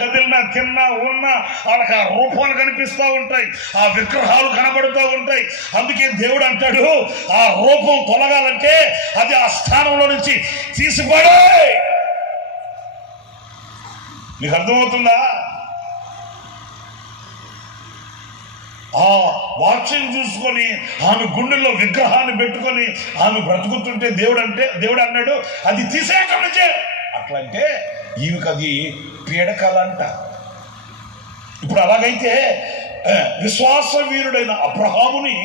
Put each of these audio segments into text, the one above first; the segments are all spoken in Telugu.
కదిలినా తిన్నా ఉన్నా వాళ్ళకి ఆ రూపాలు కనిపిస్తూ ఉంటాయి, ఆ విగ్రహాలు కనబడుతూ ఉంటాయి. అందుకే దేవుడు అంటాడు, ఆ రూపం తొలగాలంటే అది ఆ స్థానంలో నుంచి తీసిపడే. మీకు అర్థమవుతుందా? ఆ వాక్యం చూసుకొని ఆమె గుండెల్లో విగ్రహాన్ని పెట్టుకొని ఆమె బ్రతుకుతుంటే దేవుడు అన్నాడు అది తీసేయటం నుంచే. అట్లంటే ఈమెకు అది పీడకలంట. ఇప్పుడు అలాగైతే విశ్వాస వీరుడైన అబ్రహాముని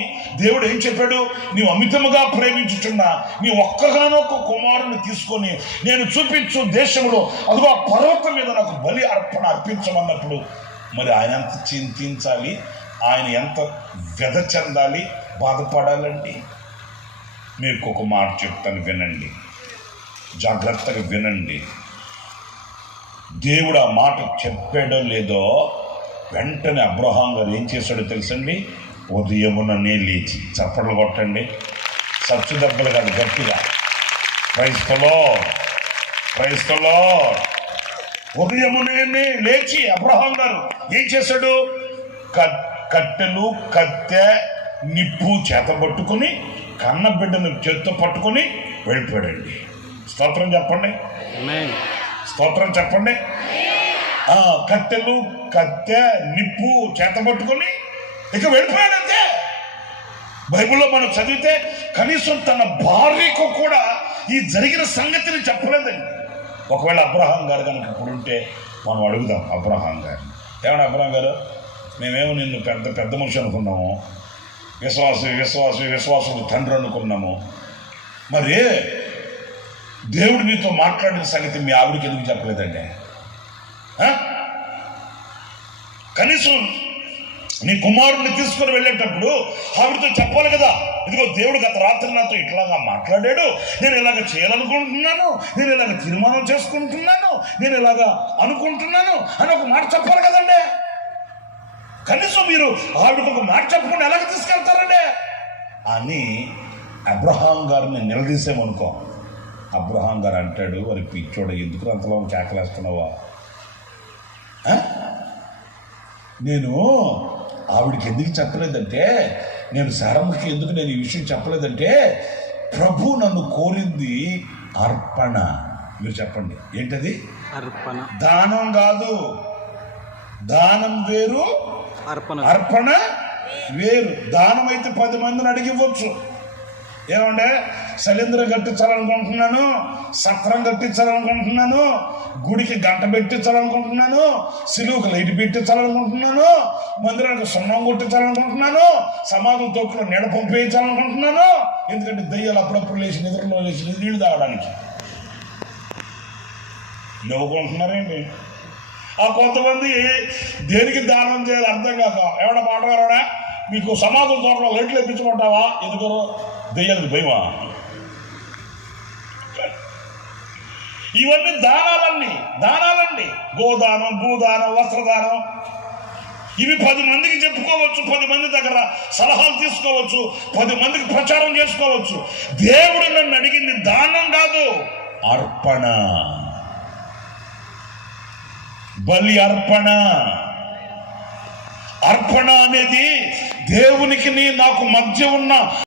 దేవుడు ఏం చెప్పాడు? నీవు అమితముగా ప్రేమించుచున్నా నీ ఒక్కగానొక్క కుమారుని తీసుకొని నేను చూపించు దేశంలో అదిగో ఆ పర్వతం మీద నాకు బలి అర్పణ అర్పించమన్నప్పుడు మరి ఆయన ఎంత చింతించాలి, ఆయన ఎంత వ్యధ చెందాలి, బాధపడాలండి. మీకు ఒక మాట చెప్తాను, వినండి, జాగ్రత్తగా వినండి. దేవుడు ఆ మాట చెప్పాడో లేదో వెంటనే అబ్రహాం గారు ఏం చేశాడో తెలుసండి? ఉదయముననే లేచి, చప్పట్లు కొట్టండి, సచ్చు దెబ్బలు కాదు, గట్టిగా క్రైస్తలో ఉదయమునే లేచి అబ్రహాం గారు ఏం చేశాడు? కట్టెలు, కత్తె, నిప్పు చేత పట్టుకుని కన్న బిడ్డను చేత్తో పట్టుకొని వెళ్ళిపోయాడండి. స్తోత్రం చెప్పండి, స్తోత్రం చెప్పండి. కట్టెలు, కత్తె, నిప్పు చేత పట్టుకొని ఇక వెళ్ళిపోయాడంతే. బైబిల్లో మనం చదివితే కనీసం తన భార్యకు కూడా ఈ జరిగిన సంగతిని చెప్పలేదండి. ఒకవేళ అబ్రహాం గారు కనుక ఇప్పుడుంటే మనం అడుగుదాం అబ్రహాం గారు, ఏమన్నా అబ్రహాం గారు, మేమేమో నిన్ను పెద్ద మనిషి అనుకున్నాము, విశ్వాసులు తండ్రి అనుకున్నాము, మరి దేవుడు నీతో మాట్లాడిన సంగతి మీ ఆవిడికి ఎందుకు చెప్పలేదండి? కనీసం నీ కుమారుడిని తీసుకుని వెళ్ళేటప్పుడు ఆవిడతో చెప్పాలి కదా, ఇదిగో దేవుడు గత రాత్రి నాతో ఇట్లాగా మాట్లాడాడు, నేను ఇలాగ చేయాలనుకుంటున్నాను, నేను ఇలాగ తీర్మానం చేసుకుంటున్నాను, నేను ఇలాగ అనుకుంటున్నాను అని ఒక మాట చెప్పాలి కదండి. కనీసం మీరు ఆవిడకు ఒక మాట చెప్పకుండా ఎలాగ తీసుకెళ్తారండి అని అబ్రహాం గారిని నిలదీసామనుకో, అబ్రహాం గారు అంటాడు, మరి పిచ్చోడ ఎందుకు అంతలో కేకలేస్తున్నావా? నేను ఆవిడికి ఎందుకు చెప్పలేదంటే, నేను సారమ్మకి ఎందుకు నేను ఈ విషయం చెప్పలేదంటే, ప్రభు నన్ను కోరింది అర్పణ. మీరు చెప్పండి, ఏంటది? అర్పణ. దానం కాదు, దానం వేరు, అర్పణ వేరు. దానం అయితే 10 మందిని అడిగివ్వచ్చు. ఏమంటే శిలింద్రం కట్టించాలనుకుంటున్నాను, సత్రం కట్టించాలనుకుంటున్నాను, గుడికి గంట పెట్టించాలనుకుంటున్నాను, సిలువుకి లైట్ పెట్టించాలనుకుంటున్నాను, మందిరానికి సున్నం కొట్టించాలనుకుంటున్నాను, సమాధుల తోపులో నీడ పంపేయించాలనుకుంటున్నాను. ఎందుకంటే దయ్యాలు అప్పుడప్పుడు లేచి నిద్రలో లేచి నీళ్లు తాగడానికి నవ్వుకుంటున్నారేంటి? ఆ కొంతమంది దేనికి దానం చేయాలి అర్థం కాక, ఎవడ పాటగారా మీకు సమాధుల తోటలో లైట్లు వేయించుకుంటావా? ఎందుకు? దెయ్యానికి భయమా? ఇవన్నీ దానాలండి. గోదానం, భూదానం, వస్త్రదానం, ఇవి 10 మందికి చెప్పుకోవచ్చు, 10 మంది దగ్గర సలహాలు తీసుకోవచ్చు, 10 మందికి ప్రచారం చేసుకోవచ్చు. దేవుడు నన్ను అడిగింది దానం కాదు, అర్పణ, బలి అర్పణ. అర్పణ అనేది దేవునికి నాకు మధ్య ఉన్న